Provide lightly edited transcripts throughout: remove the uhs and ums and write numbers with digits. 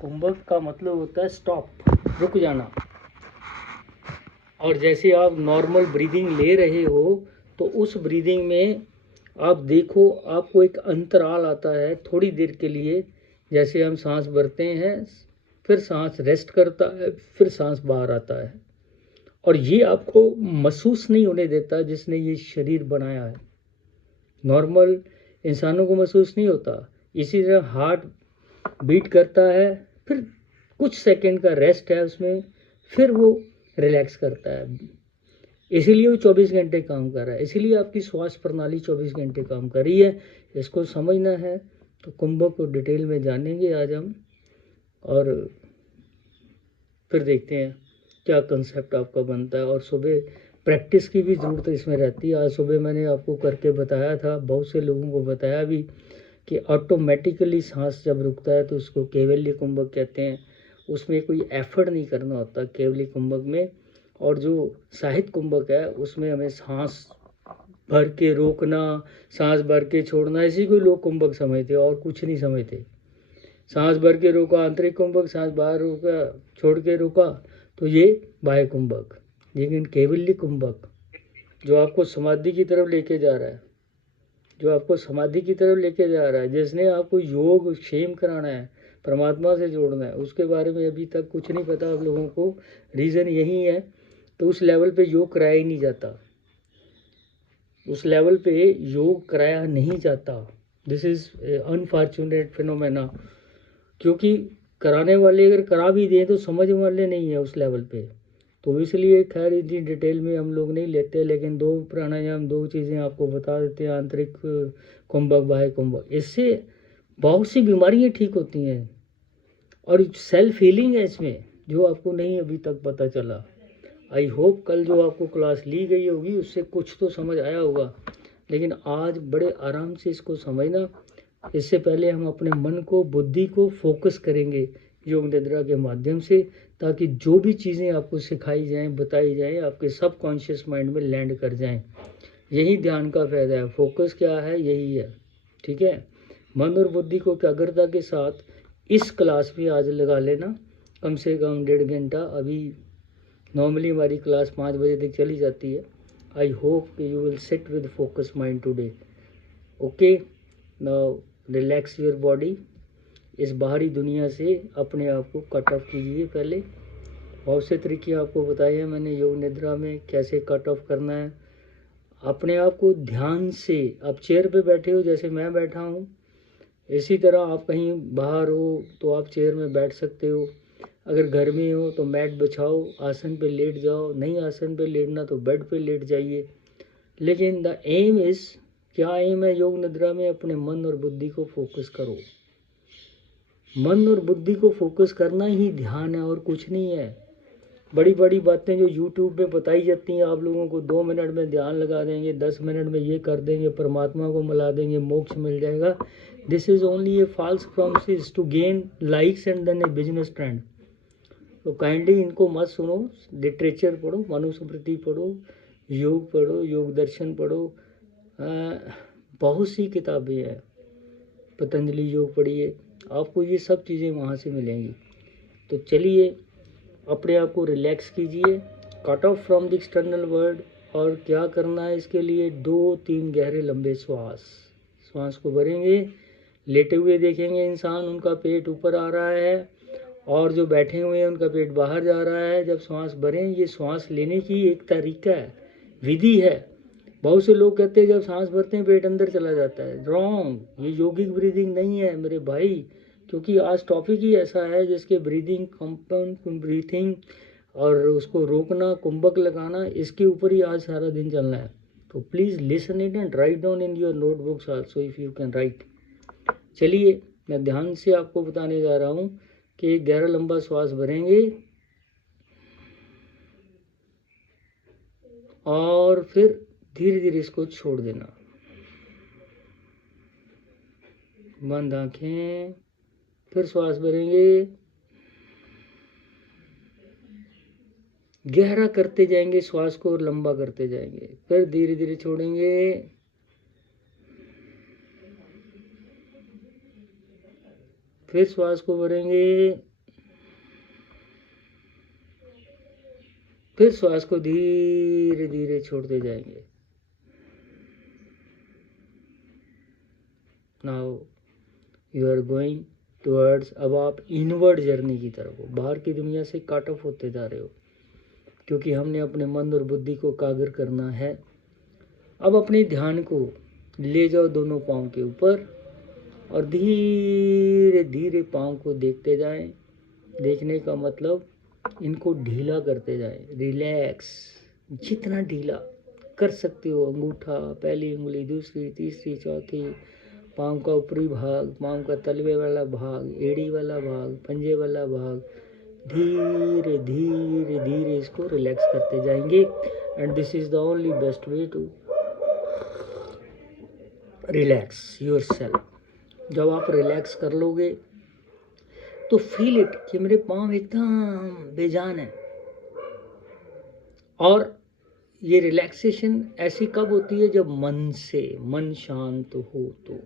कुंभक का मतलब होता है स्टॉप, रुक जाना। और जैसे आप नॉर्मल ब्रीदिंग ले रहे हो तो उस ब्रीदिंग में आप देखो आपको एक अंतराल आता है थोड़ी देर के लिए, जैसे हम सांस भरते हैं फिर सांस रेस्ट करता है फिर सांस बाहर आता है, और ये आपको महसूस नहीं होने देता जिसने ये शरीर बनाया है। नॉर्मल इंसानों को महसूस नहीं होता। इसी तरह हार्ट बीट करता है, फिर कुछ सेकंड का रेस्ट है उसमें, फिर वो रिलैक्स करता है। इसीलिए वो 24 घंटे काम कर रहा है, इसीलिए आपकी श्वास प्रणाली 24 घंटे काम कर रही है। इसको समझना है तो कुंभक को डिटेल में जानेंगे आज हम, और फिर देखते हैं क्या कंसेप्ट आपका बनता है। और सुबह प्रैक्टिस की भी ज़रूरत इसमें रहती है। आज सुबह मैंने आपको करके बताया था, बहुत से लोगों को बताया भी कि ऑटोमेटिकली सांस जब रुकता है तो उसको कैवल्य कुंभक कहते हैं। उसमें कोई एफर्ट नहीं करना होता कैवल्य कुंभक में। और जो साहित्य कुंभक है उसमें हमें सांस भर के रोकना, सांस भर के छोड़ना, इसी को लोग कुंभक समझते और कुछ नहीं समझते। सांस भर के रोका आंतरिक कुंभक, सांस बाहर रोका छोड़ के रोका तो ये बाह्य कुंभक। लेकिन कैवल्य कुंभक जो आपको समाधि की तरफ लेके जा रहा है, जो आपको समाधि की तरफ लेके जा रहा है, जिसने आपको योग क्षेम कराना है, परमात्मा से जोड़ना है, उसके बारे में अभी तक कुछ नहीं पता आप लोगों को। रीज़न यही है तो उस लेवल पे योग कराया ही नहीं जाता, उस लेवल पे योग कराया नहीं जाता। दिस इज़ अनफॉर्चुनेट फिनोमेना, क्योंकि कराने वाले अगर करा भी दें तो समझ वाले नहीं है उस लेवल पे। तो इसलिए खैर इतनी डिटेल में हम लोग नहीं लेते, लेकिन दो प्राणायाम, दो चीज़ें आपको बता देते हैं, आंतरिक कुंभक बाह्य कुंभक। इससे बहुत सी बीमारियां ठीक होती हैं और सेल्फ हीलिंग है इसमें, जो आपको नहीं अभी तक पता चला। आई होप कल जो आपको क्लास ली गई होगी उससे कुछ तो समझ आया होगा, लेकिन आज बड़े आराम से इसको समझना। इससे पहले हम अपने मन को, बुद्धि को फोकस करेंगे योग निद्रा के माध्यम से, ताकि जो भी चीज़ें आपको सिखाई जाएं, बताई जाएं, आपके सबकॉन्शियस माइंड में लैंड कर जाएं। यही ध्यान का फायदा है। फोकस क्या है, यही है। ठीक है, मन और बुद्धि को एकाग्रता के साथ इस क्लास में आज लगा लेना, कम से कम 1.5 घंटा। अभी नॉर्मली हमारी क्लास 5 बजे तक चली जाती है। I hope you will sit with focus mind today. Okay, now relax your body. इस बाहरी दुनिया से अपने आप को कट ऑफ कीजिए। पहले बहुत से तरीके आपको बताए हैं मैंने योग निद्रा में, कैसे कट ऑफ करना है अपने आप को ध्यान से। आप चेयर पे बैठे हो जैसे मैं बैठा हूँ, इसी तरह आप कहीं बाहर हो तो आप चेयर में बैठ सकते हो। अगर घर में हो तो मैट बिछाओ, आसन पे लेट जाओ, नहीं आसन पे लेटना तो बेड पे लेट जाइए। लेकिन द एम इज़, क्या एम है योग निद्रा में? अपने मन और बुद्धि को फोकस करो। मन और बुद्धि को फोकस करना ही ध्यान है और कुछ नहीं है। बड़ी बड़ी बातें जो यूट्यूब पे बताई जाती हैं आप लोगों को, 2 मिनट में ध्यान लगा देंगे, 10 मिनट में ये कर देंगे, परमात्मा को मिला देंगे, मोक्ष मिल जाएगा। This is only a false promises to gain likes and then a business trend. तो काइंडली इनको मत सुनो। लिटरेचर पढ़ो, मनुस्मृति पढ़ो, योग पढ़ो, योग दर्शन पढ़ो, बहुत सी किताबें हैं, पतंजलि योग पढ़िए, आपको ये सब चीज़ें वहाँ से मिलेंगी। तो चलिए अपने आप को रिलैक्स कीजिए, cut off from the external world. और क्या करना है इसके लिए? 2-3 गहरे लंबे श्वास को भरेंगे। लेटे हुए देखेंगे इंसान, उनका पेट ऊपर आ रहा है, और जो बैठे हुए हैं उनका पेट बाहर जा रहा है। जब श्वास भरें, ये श्वास लेने की एक तरीका है, विधि है। बहुत से लोग कहते हैं जब सांस भरते हैं पेट अंदर चला जाता है। रॉन्ग, ये योगिक ब्रीदिंग नहीं है मेरे भाई, क्योंकि आज टॉपिक ही ऐसा है जिसके ब्रीदिंग, कंपाउंड ब्रीथिंग और उसको रोकना, कुंभक लगाना, इसके ऊपर ही आज सारा दिन चलना है। तो please listen it and write down in your notebooks also if you can write. चलिए मैं ध्यान से आपको बताने जा रहा हूँ कि एक गहरा लंबा श्वास भरेंगे और फिर धीरे धीरे इसको छोड़ देना। बंद आंखें, फिर श्वास भरेंगे, गहरा करते जाएंगे श्वास को और लंबा करते जाएंगे, फिर धीरे धीरे छोड़ेंगे, फिर श्वास को भरेंगे, फिर श्वास को धीरे धीरे छोड़ते जाएंगे। Now you are going towards, अब आप इनवर्ड जर्नी की तरफ हो, बाहर की दुनिया से कट ऑफ होते जा रहे हो, क्योंकि हमने अपने मन और बुद्धि को कागर करना है। अब अपने ध्यान को ले जाओ दोनों पाँव के ऊपर और धीरे धीरे पाँव को देखते जाएं। देखने का मतलब इनको ढीला करते जाएं, रिलैक्स, जितना ढीला कर सकते हो। अंगूठा, पहली उंगली, दूसरी, तीसरी, चौथी, पाँव का ऊपरी भाग, पाँव का तलवे वाला भाग, एड़ी वाला भाग, पंजे वाला भाग, धीरे धीरे धीरे इसको रिलैक्स करते जाएंगे। And this is the only best way to relax yourself. जब आप रिलैक्स कर लोगे तो फील इट कि मेरे पाँव एकदम बेजान है। और ये रिलैक्सेशन ऐसी कब होती है? जब मन शांत हो। तो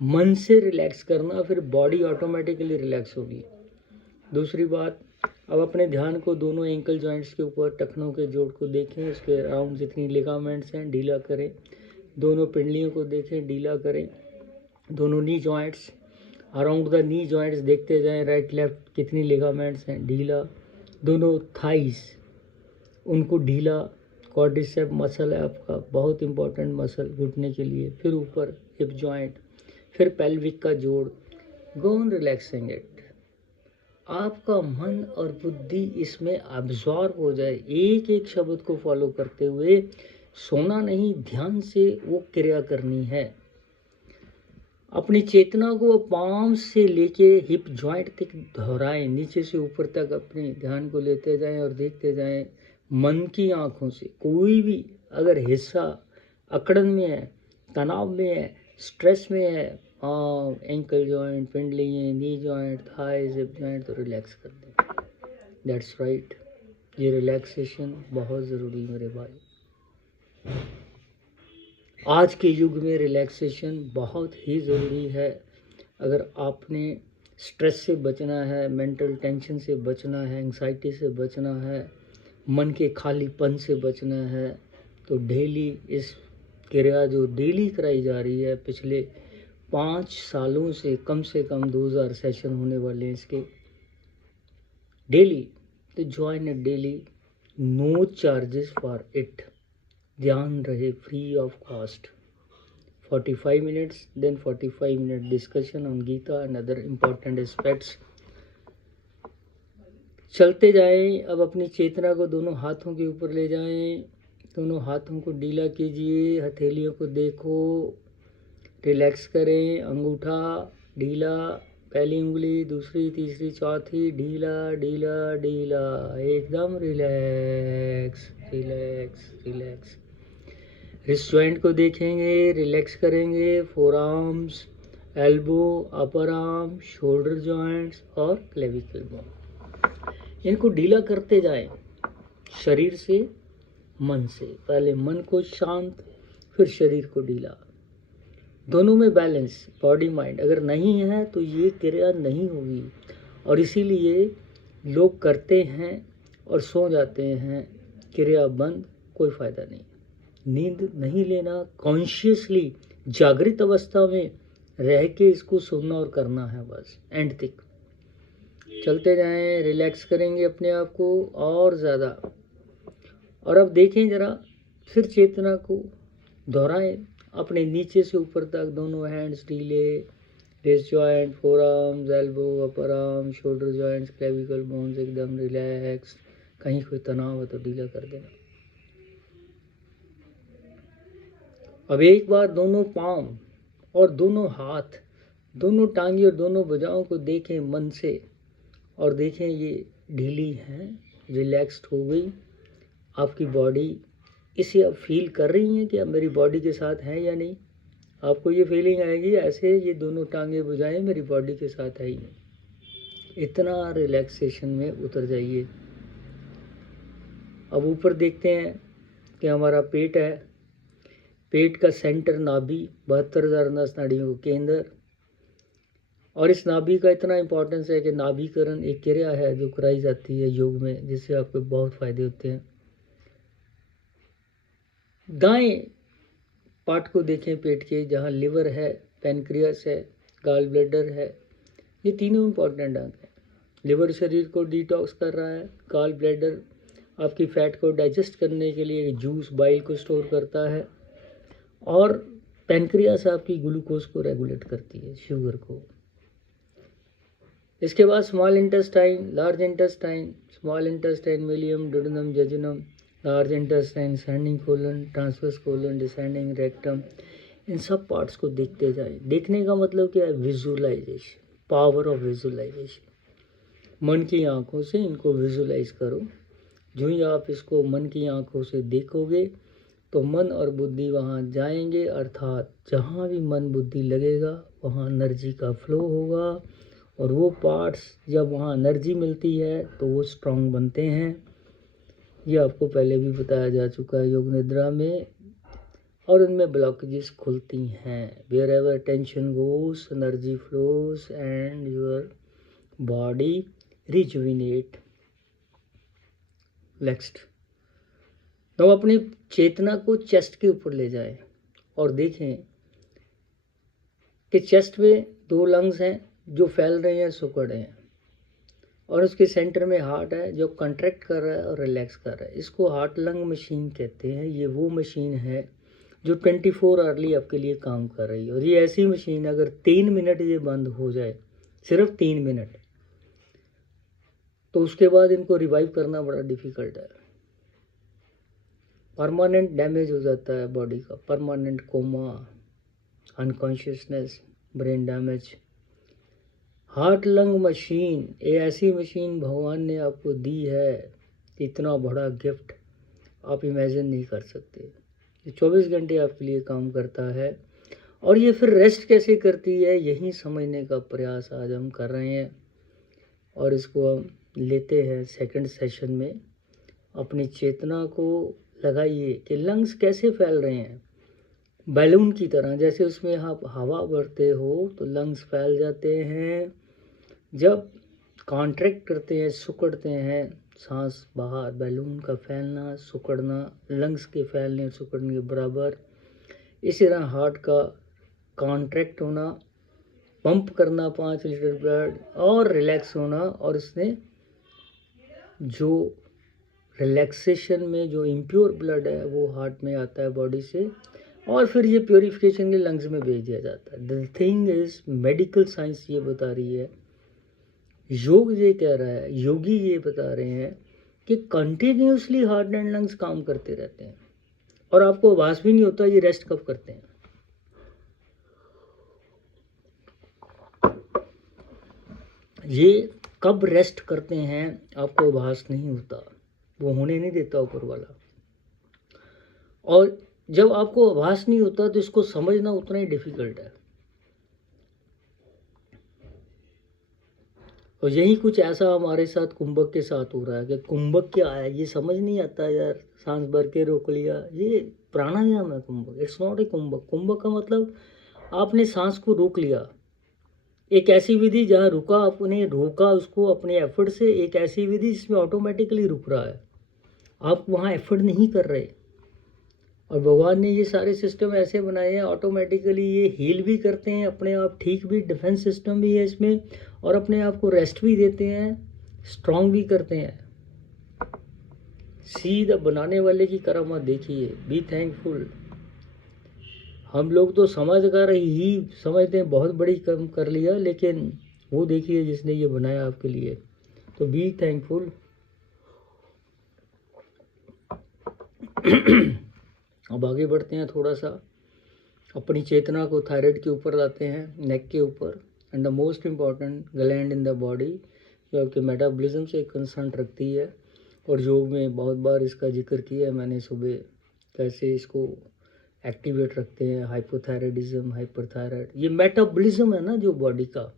मन से रिलैक्स करना, फिर बॉडी ऑटोमेटिकली रिलैक्स होगी। दूसरी बात, अब अपने ध्यान को दोनों एंकल जॉइंट्स के ऊपर, टखनों के जोड़ को देखें, उसके अराउंड जितनी लिगामेंट्स हैं ढीला करें। दोनों पिंडलियों को देखें, ढीला करें। दोनों knee joints, around the knee joints देखते जाएं, राइट लेफ्ट कितनी लिगामेंट्स हैं, ढीला। दोनों थाइस, उनको ढीला। क्वाड्रिसेप मसल है आपका, बहुत इंपॉर्टेंट मसल घुटने के लिए। फिर ऊपर हिप जॉइंट, फिर पेल्विक का जोड़। Go on relaxing it. आपका मन और बुद्धि इसमें अब्जॉर्ब हो जाए, एक एक शब्द को फॉलो करते हुए। सोना नहीं, ध्यान से वो क्रिया करनी है। अपनी चेतना को पाम से लेके हिप जॉइंट तक दोहराएं, नीचे से ऊपर तक अपने ध्यान को लेते जाएं और देखते जाएं मन की आंखों से। कोई भी अगर हिस्सा अकड़न में है, तनाव में है, स्ट्रेस में है, एंकल जॉइंट, पिंडली, knee joint, thighs, hip joint, तो रिलैक्स कर दें। That's right. ये रिलैक्सेशन बहुत ज़रूरी मेरे भाई। आज के युग में रिलैक्सेशन बहुत ही ज़रूरी है। अगर आपने स्ट्रेस से बचना है, मेंटल टेंशन से बचना है, एंग्जाइटी से बचना है, मन के खालीपन से बचना है, तो डेली इस क्रिया जो डेली कराई जा रही है, पिछले 5 सालों से कम 2000 सेशन होने वाले हैं इसके डेली, तो join it daily, no charges for it. ध्यान रहे, free of cost. 45 minutes, then 45 minute discussion on Gita and other important aspects. चलते जाएं। अब अपनी चेतना को दोनों हाथों के ऊपर ले जाएं, दोनों हाथों को ढीला कीजिए, हथेलियों को देखो, रिलैक्स करें। अंगूठा ढीला, पहली उंगली, दूसरी, तीसरी, चौथी, ढीला ढीला ढीला, एकदम relax relax relax. Wrist joint को देखेंगे, रिलैक्स करेंगे। Four arms, elbow, upper arm, shoulder joints और क्लेविकल बोन, इनको ढीला करते जाएं शरीर से, मन से। पहले मन को शांत, फिर शरीर को ढीला। दोनों में बैलेंस, बॉडी माइंड अगर नहीं है तो ये क्रिया नहीं होगी। और इसीलिए लोग करते हैं और सो जाते हैं, क्रिया बंद, कोई फ़ायदा नहीं। नींद नहीं लेना, कॉन्शियसली जागृत अवस्था में रह के इसको सुनना और करना है बस, एंड तक चलते जाएं। रिलैक्स करेंगे अपने आप को और ज़्यादा। और अब देखें ज़रा, फिर चेतना को दोहराएं, अपने नीचे से ऊपर तक दोनों हैंड्स ढीले, wrist joint, four arms, elbow, upper arm, shoulder joints, clavicle bones एकदम रिलैक्स। कहीं कोई तनाव है तो ढीला कर देना। अब एक बार दोनों पाँव और दोनों हाथ, दोनों टांगे और दोनों भुजाओं को देखें मन से, और देखें ये ढीली हैं, रिलैक्स्ड हो गई आपकी बॉडी। इसे आप फील कर रही हैं कि अब मेरी बॉडी के साथ हैं या नहीं। आपको ये फीलिंग आएगी ऐसे ये दोनों टांगे भुजाएं मेरी बॉडी के साथ है ही नहीं। इतना रिलैक्सेशन में उतर जाइए। अब ऊपर देखते हैं कि हमारा पेट है, पेट का सेंटर नाभि, 72,000 नस नाड़ियों के केंद्र, और इस नाभि का इतना इम्पोर्टेंस है कि नाभीकरण एक क्रिया है जो कराई जाती है योग में, जिससे आपको बहुत फायदे होते हैं। दाएं पार्ट को देखें पेट के, जहाँ लिवर है, पैनक्रियास है, गॉल ब्लैडर है, ये तीनों इम्पोर्टेंट अंग हैं। लिवर शरीर को डिटॉक्स कर रहा है, गॉल ब्लैडर आपकी फैट को डाइजेस्ट करने के लिए जूस बाइल को स्टोर करता है, और पैनक्रियास आपकी ग्लूकोज को रेगुलेट करती है, शुगर को। इसके बाद small intestine, large intestine, small intestine ileum, duodenum, jejunum, large intestine, ascending colon, transverse colon, descending rectum, इन सब पार्ट्स को देखते जाएं। देखने का मतलब क्या है? Visualisation, power of visualisation. मन की आंखों से इनको विजुअलाइज करो। जो ही आप इसको मन की आंखों से देखोगे तो मन और बुद्धि वहाँ जाएंगे, अर्थात जहाँ भी मन बुद्धि लगेगा वहाँ एनर्जी का फ्लो होगा, और वो पार्ट्स जब वहाँ एनर्जी मिलती है तो वो स्ट्रांग बनते हैं। ये आपको पहले भी बताया जा चुका है योग निद्रा में, और उनमें ब्लॉकेजेस खुलती हैं। Wherever tension goes energy flows and your body rejuvenate. Next, तो अपनी चेतना को चेस्ट के ऊपर ले जाएं और देखें कि चेस्ट में 2 लंग्स हैं जो फैल रहे हैं, सिकुड़ रहे हैं, और उसके सेंटर में हार्ट है जो कंट्रैक्ट कर रहा है और रिलैक्स कर रहा है। इसको हार्ट लंग मशीन कहते हैं। ये वो मशीन है जो 24 आवर्ली आपके लिए काम कर रही है, और ये ऐसी मशीन अगर 3 मिनट ये बंद हो जाए, सिर्फ 3 मिनट, तो उसके बाद इनको रिवाइव करना बड़ा डिफिकल्ट है। परमानेंट डैमेज हो जाता है बॉडी का, permanent coma, unconsciousness, brain damage. Heart lung machine, ये ऐसी मशीन भगवान ने आपको दी है, इतना बड़ा गिफ्ट आप इमेजिन नहीं कर सकते। ये 24 घंटे आपके लिए काम करता है, और ये फिर रेस्ट कैसे करती है यही समझने का प्रयास आज हम कर रहे हैं, और इसको हम लेते हैं सेकंड सेशन में। अपनी चेतना को लगाइए कि लंग्स कैसे फैल रहे हैं, बैलून की तरह। जैसे उसमें आप हवा भरते हो तो लंग्स फैल जाते हैं, जब कॉन्ट्रैक्ट करते हैं, सिकुड़ते हैं, सांस बाहर, बैलून का फैलना सिकुड़ना लंग्स के फैलने और सिकुड़ने के बराबर। इसी तरह हार्ट का कॉन्ट्रैक्ट होना, पंप करना 5 लीटर ब्लड, और रिलैक्स होना, और इसने जो रिलैक्सेशन में जो इम्प्योर ब्लड है वो हार्ट में आता है बॉडी से, और फिर ये प्योरीफिकेशन के लंग्स में भेज दिया जाता है। The thing is, medical science ये बता रही है, योग ये कह रहा है, योगी ये बता रहे हैं कि कंटिन्यूसली हार्ट एंड लंग्स काम करते रहते हैं, और आपको आभास भी नहीं होता ये रेस्ट कब करते हैं। ये कब रेस्ट करते हैं आपको आभास नहीं होता, वो होने नहीं देता ऊपर वाला। और जब आपको आभास नहीं होता तो इसको समझना उतना ही डिफिकल्ट है। और यही कुछ ऐसा हमारे साथ कुंभक के साथ हो रहा है कि कुंभक क्या है ये समझ नहीं आता यार। सांस भर के रोक लिया, ये प्राणायाम है कुंभक, इट्स नॉट ए कुंभक। कुंभक का मतलब आपने सांस को रोक लिया, एक ऐसी विधि जहाँ रुका, आपने रोका उसको अपने एफर्ट से, एक ऐसी विधि जिसमें ऑटोमेटिकली रुक रहा है, आप वहाँ एफर्ट नहीं कर रहे। और भगवान ने ये सारे सिस्टम ऐसे बनाए हैं, ऑटोमेटिकली ये हील भी करते हैं अपने आप, ठीक भी, डिफेंस सिस्टम भी है इसमें, और अपने आप को रेस्ट भी देते हैं, स्ट्रांग भी करते हैं। सीधा बनाने वाले की करामात देखिए, बी थैंकफुल। हम लोग तो समझ कर ही समझते हैं बहुत बड़ी कम कर लिया, लेकिन वो देखिए जिसने ये बनाया आपके लिए, तो बी थैंकफुल। अब आगे बढ़ते हैं थोड़ा सा, अपनी चेतना को थायराइड के ऊपर लाते हैं, नेक के ऊपर, and the most important gland in the body जो आपके मेटाबॉलिज्म से कंसर्न रखती है। और योग में बहुत बार इसका जिक्र किया है मैंने सुबह, कैसे इसको एक्टिवेट रखते हैं। हाइपोथायराइडिज्म, हाइपरथायराइड, ये मेटाबॉलिज्म है ना जो बॉडी का,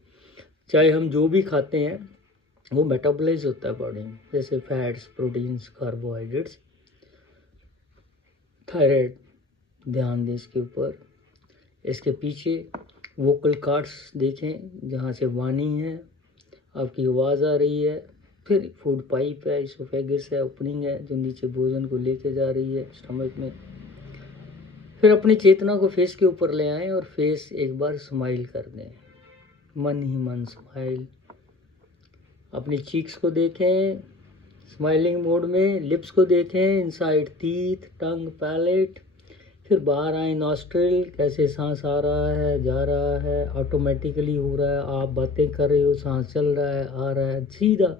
चाहे हम जो भी खाते हैं वो मेटाबॉलाइज होता है बॉडी में, जैसे फैट्स, प्रोटीन्स, कार्बोहाइड्रेट्स। थायराइड ध्यान दें इसके ऊपर, इसके पीछे वोकल कार्ड्स देखें जहाँ से वाणी है, आपकी आवाज़ आ रही है। फिर फूड पाइप है, इसोफेगस है, ओपनिंग है जो नीचे भोजन को लेके जा रही है स्टमक में। फिर अपनी चेतना को फेस के ऊपर ले आएं और फेस एक बार स्माइल कर दें, मन ही मन स्माइल। अपनी चीक्स को देखें स्माइलिंग मोड में, लिप्स को देखें, इनसाइड टीथ, टंग, पैलेट। फिर बाहर आए नॉस्ट्रिल, कैसे सांस आ रहा है, जा रहा है, ऑटोमेटिकली हो रहा है। आप बातें कर रहे हो, सांस चल रहा है, आ रहा है, सीधा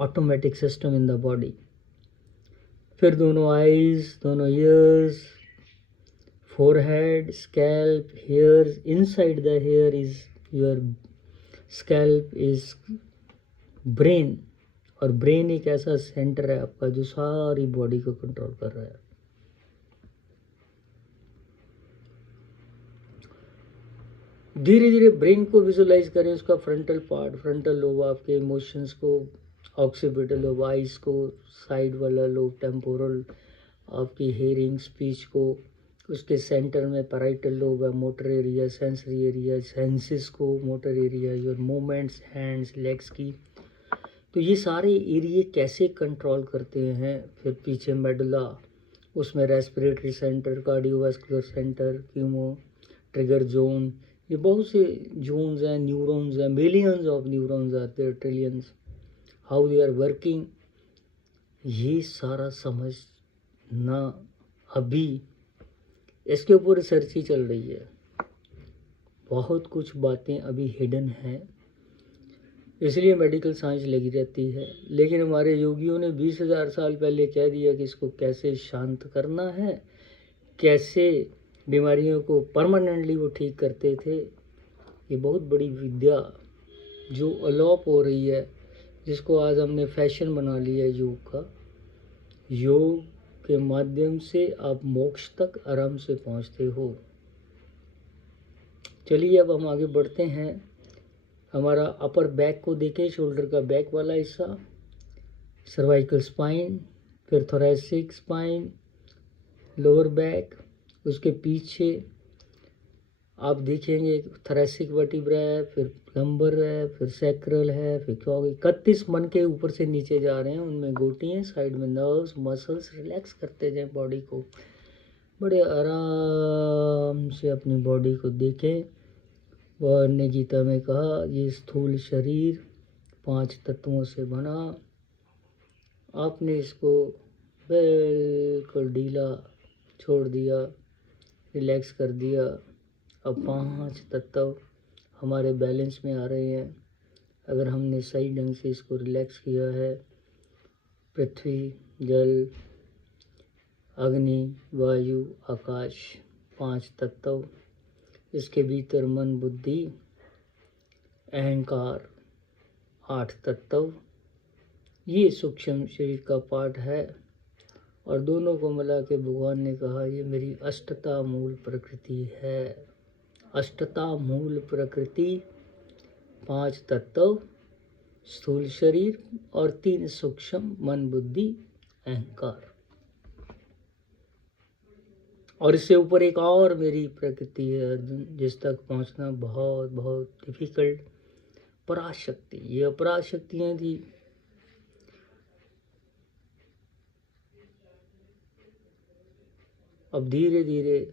automatic system in the body. फिर दोनों आईज, दोनों years, forehead, scalp, hairs. Inside the here is your scalp is brain, और ब्रेन एक ऐसा सेंटर है आपका जो सारी बॉडी को कंट्रोल कर रहा है। धीरे धीरे ब्रेन को विजुलाइज करें, उसका फ्रंटल पार्ट, फ्रंटल लोब आपके इमोशंस को, ऑक्सीपिटल लोब आइज को, साइड वाला लोब टेम्पोरल आपकी हेयरिंग स्पीच को, उसके सेंटर में पैराइटल लोब है, motor area, sensory area, senses को, motor area, your movements, hands, legs की। तो ये सारे एरिए कैसे कंट्रोल करते हैं। फिर पीछे मेडुला, उसमें respiratory centre, cardiovascular centre, chemo trigger zone, ये बहुत से जोन्स हैं, न्यूरॉन्स हैं, millions of neurons are there, trillions, how they are working. ये सारा समझना अभी इसके ऊपर रिसर्च ही चल रही है, बहुत कुछ बातें अभी हिडन हैं, इसलिए मेडिकल साइंस लगी रहती है। लेकिन हमारे योगियों ने 20,000 साल पहले कह दिया कि इसको कैसे शांत करना है, कैसे बीमारियों को परमानेंटली वो ठीक करते थे। ये बहुत बड़ी विद्या जो अलोप हो रही है, जिसको आज हमने फैशन बना लिया है योग का। योग के माध्यम से आप मोक्ष तक आराम से पहुंचते हो। चलिए अब हम आगे बढ़ते हैं। हमारा अपर बैक को देखें, शोल्डर का बैक वाला हिस्सा, सर्वाइकल स्पाइन, फिर थोरैसिक स्पाइन, लोअर बैक, उसके पीछे आप देखेंगे थोरैसिक वर्टिब्रा है, फिर लंबर है, फिर सैक्रल है, फिर क्या होगा 31 मन के ऊपर से नीचे जा रहे हैं, उनमें गोटी हैं, साइड में नर्व्स, मसल्स। रिलैक्स करते जाएं बॉडी को, बड़े आराम से अपनी बॉडी को देखें। वह ने गीता में कहा ये स्थूल शरीर 5 तत्वों से बना, आपने इसको बिल्कुल ढीला छोड़ दिया, रिलैक्स कर दिया। अब 5 तत्व हमारे बैलेंस में आ रहे हैं अगर हमने सही ढंग से इसको रिलैक्स किया है। पृथ्वी, जल, अग्नि, वायु, आकाश, 5 तत्व, इसके भीतर मन, बुद्धि, अहंकार, 8 तत्व। ये सूक्ष्म शरीर का पार्ट है और दोनों को मिला के भगवान ने कहा ये मेरी अष्टता मूल प्रकृति है। अष्टता मूल प्रकृति, 5 तत्व, स्थूल शरीर और 3 सूक्ष्म, मन, बुद्धि, अहंकार। और इससे ऊपर एक और मेरी प्रकृति है अर्जुन, जिस तक पहुंचना बहुत बहुत डिफिकल्ट, पराशक्ति। ये अपराशक्तियाँ थी। अब धीरे धीरे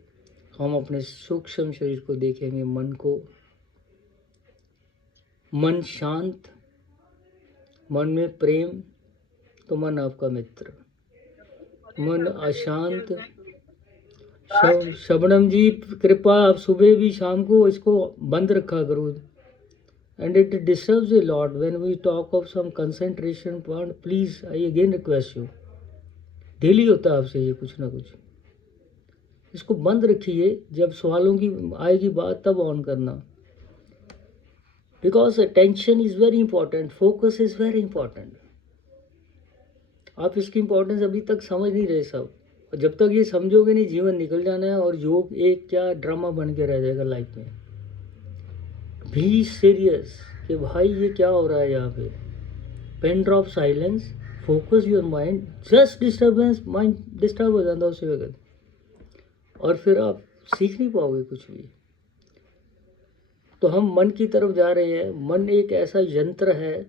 हम अपने सूक्ष्म शरीर को देखेंगे, मन को। मन शांत, मन में प्रेम तो मन आपका मित्र। मन अशांत, शबनम जी कृपा आप सुबह भी शाम को इसको बंद रखा करो। And it disturbs a lot when we talk of some concentration point. Please I again request you, daily होता है आपसे ये कुछ ना कुछ, इसको बंद रखिए। जब सवालों की आएगी बात तब ऑन करना, because attention is very important, focus is very important. आप इसकी इंपॉर्टेंस अभी तक समझ नहीं रहे सब, और जब तक ये समझोगे नहीं जीवन निकल जाना है और योग एक क्या ड्रामा बन के रह जाएगा लाइफ में। बी सीरियस कि भाई ये क्या हो रहा है यहाँ पे। Pen drop silence, focus your mind, just disturbance, mind disturb हो जाता है उससे वगैरह, और फिर आप सीख नहीं पाओगे कुछ भी। तो हम मन की तरफ जा रहे हैं। मन एक ऐसा यंत्र है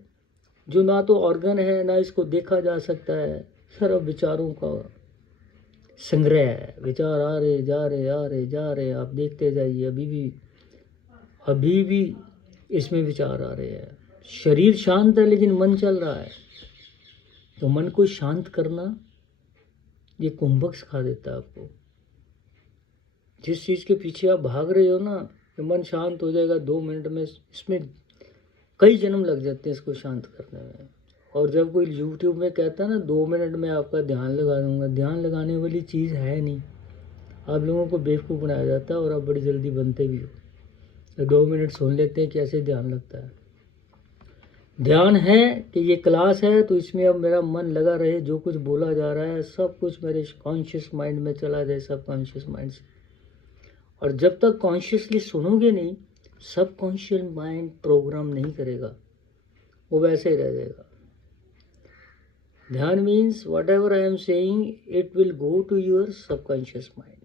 जो ना तो ऑर्गन है, ना इसको देखा जा सकता है, सिर्फ विचारों का संग्रह है। विचार आ रहे जा रहे, आ रहे जा रहे, आप देखते जाइए। अभी भी इसमें विचार आ रहे हैं। शरीर शांत है लेकिन मन चल रहा है। तो मन को शांत करना ये कुंभक सिखा देता है आपको। जिस चीज़ के पीछे आप भाग रहे हो ना, कि मन शांत हो जाएगा 2 मिनट में, इसमें कई जन्म लग जाते हैं इसको शांत करने में। और जब कोई यूट्यूब में कहता है ना 2 मिनट में आपका ध्यान लगा दूंगा, ध्यान लगाने वाली चीज़ है नहीं। आप लोगों को बेवकूफ़ बनाया जाता है और आप बड़ी जल्दी बनते भी हो। तो 2 मिनट सुन लेते हैं कैसे ध्यान लगता है। ध्यान है कि ये क्लास है तो इसमें अब मेरा मन लगा रहे, जो कुछ बोला जा रहा है सब कुछ मेरे कॉन्शियस माइंड में चला जाए, सब कॉन्शियस माइंड से। और जब तक कॉन्शियसली सुनोगे नहीं, सब कॉन्शियस माइंड प्रोग्राम नहीं करेगा, वो वैसे ही रह जाएगा। ध्यान means whatever I am saying it will go to your subconscious mind,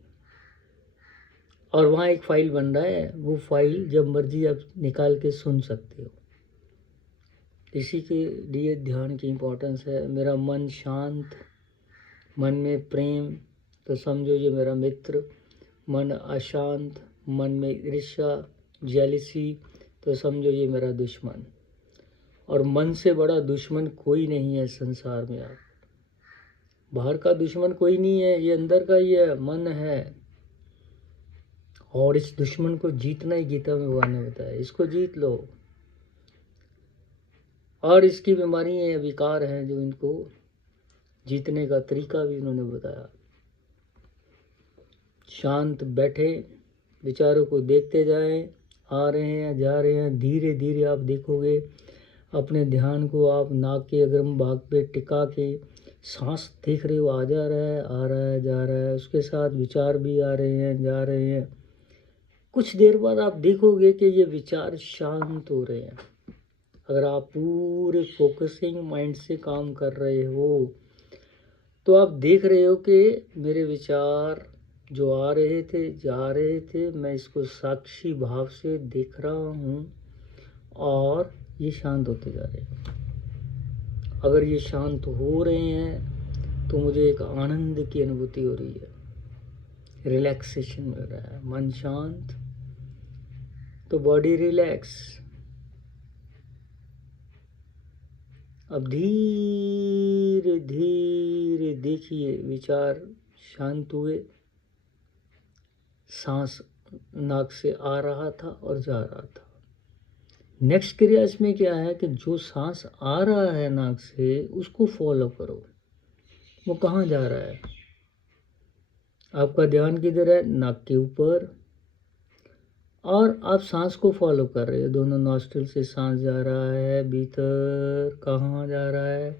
और वहाँ एक फाइल बन रहा है। वो फाइल जब मर्जी आप निकाल के सुन सकते हो। इसी के लिए ध्यान की इम्पोर्टेंस है। मेरा मन शांत, मन में प्रेम तो समझो ये मेरा मित्र। मन अशांत, मन में ईर्ष्या जेलिसी तो समझो ये मेरा दुश्मन। और मन से बड़ा दुश्मन कोई नहीं है संसार में। आप बाहर का दुश्मन कोई नहीं है, ये अंदर का ही है, मन है। और इस दुश्मन को जीतना ही गीता में भगवान ने बताया, इसको जीत लो। और इसकी बीमारी है, विकार हैं, जो इनको जीतने का तरीका भी उन्होंने बताया। शांत बैठे, विचारों को देखते जाएं, आ रहे हैं जा रहे हैं। धीरे धीरे आप देखोगे अपने ध्यान को आप नाक के अग्रम भाग पे टिका के सांस देख रहे हो, आ जा रहा है, आ रहा है, जा रहा है। उसके साथ विचार भी आ रहे हैं, जा रहे हैं। कुछ देर बाद आप देखोगे कि ये विचार शांत हो रहे हैं। अगर आप पूरे फोकसिंग माइंड से काम कर रहे हो तो आप देख रहे हो कि मेरे विचार जो आ रहे थे, जा रहे थे, मैं इसको साक्षी भाव से देख रहा हूँ और ये शांत होते जा रहे हैं। अगर ये शांत हो रहे हैं तो मुझे एक आनंद की अनुभूति हो रही है, रिलैक्सेशन मिल रहा है। मन शांत तो बॉडी रिलैक्स। अब धीरे धीरे देखिए विचार शांत हुए। सांस नाक से आ रहा था और जा रहा था। नेक्स्ट क्रिया इसमें क्या है कि जो सांस आ रहा है नाक से उसको फॉलो करो। वो कहाँ जा रहा है? आपका ध्यान किधर है? नाक के ऊपर। और आप सांस को फॉलो कर रहे हो। दोनों नॉस्ट्रिल से सांस जा रहा है भीतर। कहाँ जा रहा है?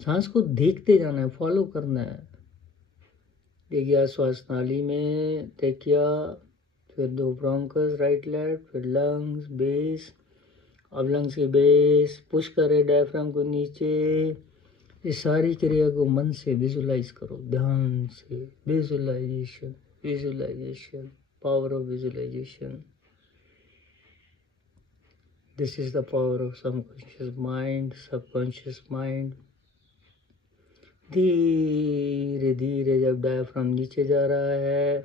सांस को देखते जाना है, फॉलो करना है। देखिए श्वास नाली में देखिए, फिर 2 ब्रोंकस राइट लेफ्ट, फिर लंग्स बेस। अब लंग्स के बेस पुश करें डायफ्राम को नीचे। इस सारी क्रिया को मन से विजुलाइज करो, ध्यान से। Visualisation, visualisation, power of visualisation. This is the power of subconscious mind. Subconscious mind धीरे धीरे जब डायफ्राम नीचे जा रहा है,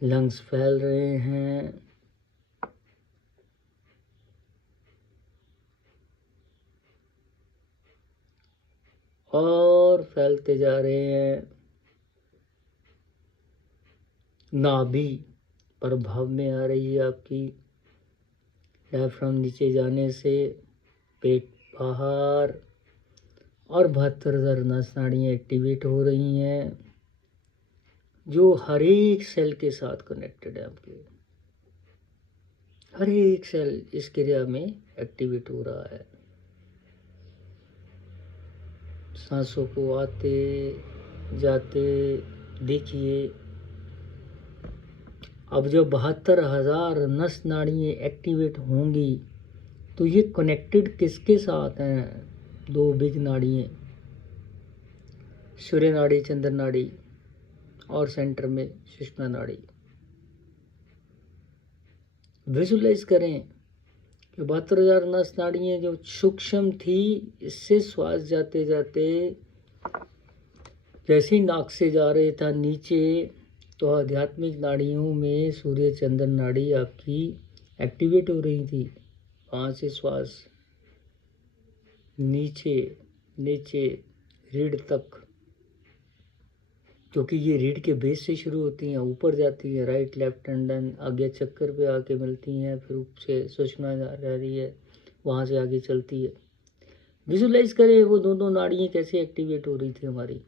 लंग्स फैल रहे हैं, और फैलते जा रहे हैं। नाभि प्रभाव में आ रही है आपकी। डायफ्राम नीचे जाने से पेट बाहर और 72,000 नस नाड़ियाँ एक्टिवेट हो रही हैं, जो हर एक सेल के साथ कनेक्टेड है। आपके हर एक सेल इस क्रिया में एक्टिवेट हो रहा है। सांसों को आते जाते देखिए। अब जब 72,000 नस नाड़ियाँ एक्टिवेट होंगी तो ये कनेक्टेड किसके साथ हैं? 2 बिग नाड़ियाँ, सूर्य नाड़ी, चंद्र नाड़ी, और सेंटर में सुषुम्ना नाड़ी। विजुलाइज करें कि 72,000 नस नाड़ियाँ जो सूक्ष्म थी, इससे श्वास जाते जाते जैसे ही नाक से जा रहे था नीचे, तो आध्यात्मिक नाड़ियों में सूर्य चंद्र नाड़ी आपकी एक्टिवेट हो रही थी। वहाँ से श्वास नीचे नीचे रीढ़ तक, क्योंकि ये रीढ़ के बेस से शुरू होती हैं, ऊपर जाती है, राइट लेफ्ट एंड देन आगे चक्कर पे आके मिलती हैं, फिर ऊपर से सुषुम्ना जा रही है, वहाँ से आगे चलती है। विजुलाइज करें वो दोनों नाड़ियाँ कैसे एक्टिवेट हो रही थी हमारी,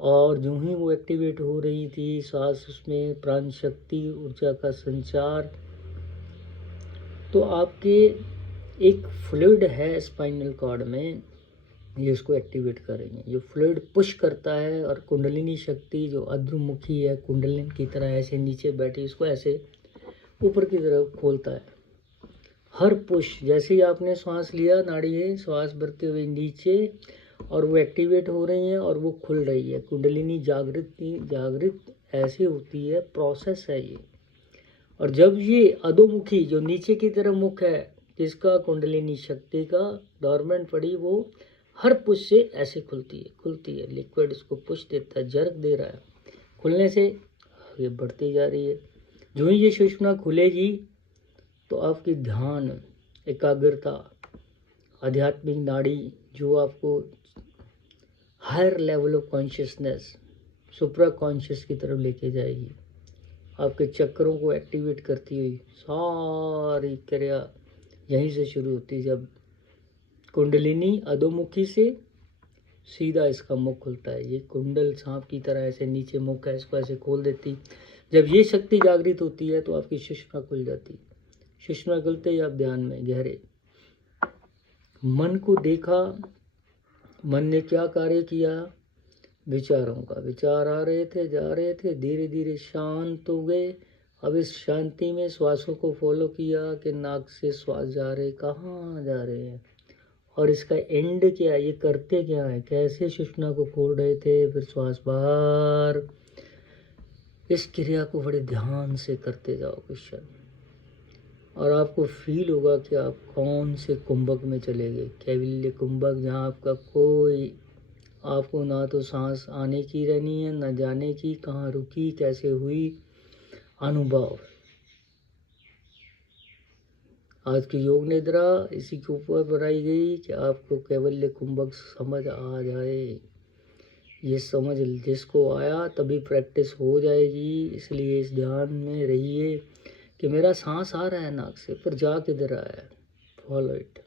और जो ही वो एक्टिवेट हो रही थी, सांस उसमें प्राण शक्ति ऊर्जा का संचार, तो आपके एक फ्लूइड है स्पाइनल कॉर्ड में, ये उसको एक्टिवेट करेंगे। ये फ्लूइड पुश करता है और कुंडलिनी शक्ति जो अधोमुखी है, कुंडलिनी की तरह ऐसे नीचे बैठी, इसको ऐसे ऊपर की तरफ खोलता है। हर पुश, जैसे ही आपने श्वास लिया, नाड़ी है श्वास भरते हुए नीचे, और वो एक्टिवेट हो रही है और वो खुल रही है। कुंडलिनी जागृत ऐसे होती है, प्रोसेस है ये। और जब ये अधोमुखी जो नीचे की तरफ मुख है, जिसका कुंडलिनी शक्ति का डोरमेंट पड़ी, वो हर पुश से ऐसे खुलती है। लिक्विड इसको पुश देता है, जर्क दे रहा है, खुलने से ये बढ़ती जा रही है। जो ही ये सुषुम्ना खुलेगी तो आपकी ध्यान, एकाग्रता, आध्यात्मिक नाड़ी जो आपको higher level of consciousness, supra conscious की तरफ लेके जाएगी, आपके चक्रों को एक्टिवेट करती हुई। सारी क्रिया यहीं से शुरू होती है, जब कुंडलिनी अधोमुखी से सीधा इसका मुख खुलता है। ये कुंडल सांप की तरह ऐसे नीचे मुख है, इसको ऐसे खोल देती। जब ये शक्ति जागृत होती है तो आपकी सुषुम्ना खुल जाती। सुषुम्ना खुलते ही आप ध्यान में गहरे, मन को देखा, मन ने क्या कार्य किया, विचारों का, विचार आ रहे थे, जा रहे थे, धीरे धीरे शांत हो गए। अब इस शांति में श्वासों को फॉलो किया कि नाक से श्वास जा रहे, कहाँ जा रहे हैं, और इसका एंड क्या है, ये करते क्या है, कैसे सुषुम्ना को खोल रहे थे, फिर श्वास बाहर। इस क्रिया को बड़े ध्यान से करते जाओ कुछ क्षण, और आपको फील होगा कि आप कौन से कुंभक में चले गए, कैवल्य कुंभक, जहाँ आपका कोई, आपको ना तो सांस आने की रहनी है, ना जाने की, कहाँ रुकी, कैसे हुई, अनुभव। आज की योग निद्रा इसी के ऊपर बनाई गई कि आपको कैवल्य कुंभक समझ आ जाए। ये समझ जिसको आया तभी प्रैक्टिस हो जाएगी। इसलिए इस ध्यान में रहिए कि मेरा सांस आ रहा है नाक से, पर जा किधर रहा है, फॉलो इट।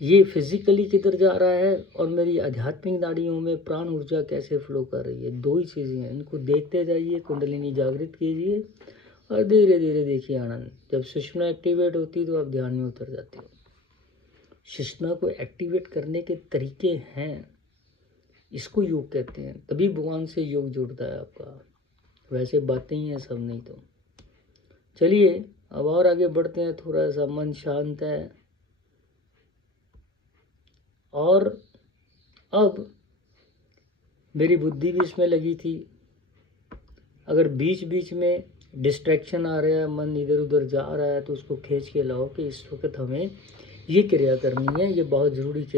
ये फिजिकली किधर जा रहा है और मेरी आध्यात्मिक नाड़ियों में प्राण ऊर्जा कैसे फ्लो कर रही है, दो ही चीज़ें हैं। इनको देखते जाइए, कुंडलिनी जागृत कीजिए और धीरे धीरे देखिए आनंद। जब सुषुम्ना एक्टिवेट होती है तो आप ध्यान में उतर जाते हो। सुषुम्ना को एक्टिवेट करने के तरीके हैं, इसको योग कहते हैं। तभी भगवान से योग जुड़ता है आपका, वैसे बातें ही हैं सब, नहीं तो। चलिए अब और आगे बढ़ते हैं। थोड़ा सा मन शांत है, और अब मेरी बुद्धि भी इसमें लगी थी। अगर बीच बीच में डिस्ट्रैक्शन आ रहा है, मन इधर उधर जा रहा है, तो उसको खींच के लाओ कि इस वक्त हमें ये क्रिया करनी है, ये बहुत ज़रूरी क्रिया